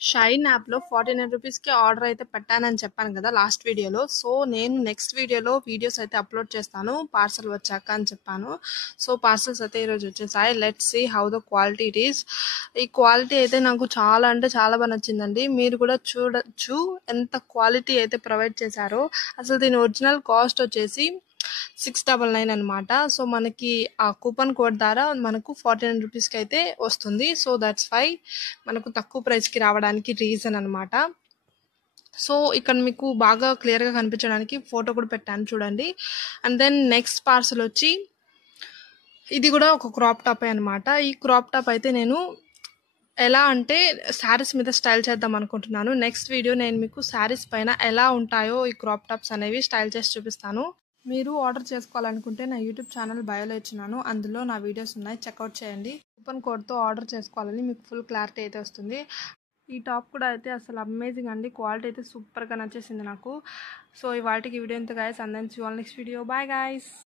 Shine యాప్‌లో 49 రూపీస్‌కి order అయితే పెట్టానని చెప్పాను కదా! లాస్ట్ వీడియోలో. సో, నేను నెక్స్ట్ వీడియోలో వీడియోస్ అయితే అప్‌లోడ్ చేస్తాను. పార్సెల్ వచ్చాక అని చెప్పాను. సో, పార్సెల్స్ అయితే ఈరోజు వచ్చేసాయి. Let's see how the quality it is. ఈ క్వాలిటీ అయితే నాకు చాలా అంటే చాలా బాగా నచ్చిందండి. మీరు కూడా చూడొచ్చు ఎంత క్వాలిటీ అయితే ప్రొవైడ్ చేశారో. అసలు దీని ఒరిజినల్ కాస్ట్ వచ్చేసి 699 అనమాట. సో, మనకి ఆ కూపన్ కోడ్ ద్వారా మనకు 49 రూపీస్‌కి అయితే వస్తుంది. సో, దట్స్ వై మనకు తక్కువ ప్రైస్‌కి రావడానికి రీజన్ అనమాట. సో, ఇక్కడ మీకు బాగా క్లియర్‌గా కనిపించడానికి ఫోటో కూడా పెట్టాను చూడండి. అండ్ దెన్ నెక్స్ట్ పార్సెల్ వచ్చి ఇది కూడా ఒక క్రాప్ టాపే అనమాట. ఈ క్రాప్ టాప్ అయితే నేను ఎలా అంటే శారీస్ మీద స్టైల్ చేద్దాం అనుకుంటున్నాను. నెక్స్ట్ వీడియో నేను మీకు శారీస్ పైన ఎలా ఉంటాయో ఈ క్రాప్ టాప్స్ అనేవి స్టైల్ చేసి చూపిస్తాను. మీరు ఆర్డర్ చేసుకోవాలనుకుంటే నా యూట్యూబ్ ఛానల్ బయోలో ఇచ్చినాను. అందులో నా వీడియోస్ ఉన్నాయి, చెక్అవుట్ చేయండి. కూపన్ కోడ్తో ఆర్డర్ చేసుకోవాలని మీకు ఫుల్ క్లారిటీ అయితే వస్తుంది. ఈ టాప్ కూడా అయితే అసలు అమేజింగ్ అండి. క్వాలిటీ అయితే సూపర్గా నచ్చేసింది నాకు. సో, ఇవాళకి వీడియో ఇంత guys. And then see you all next video. Bye guys.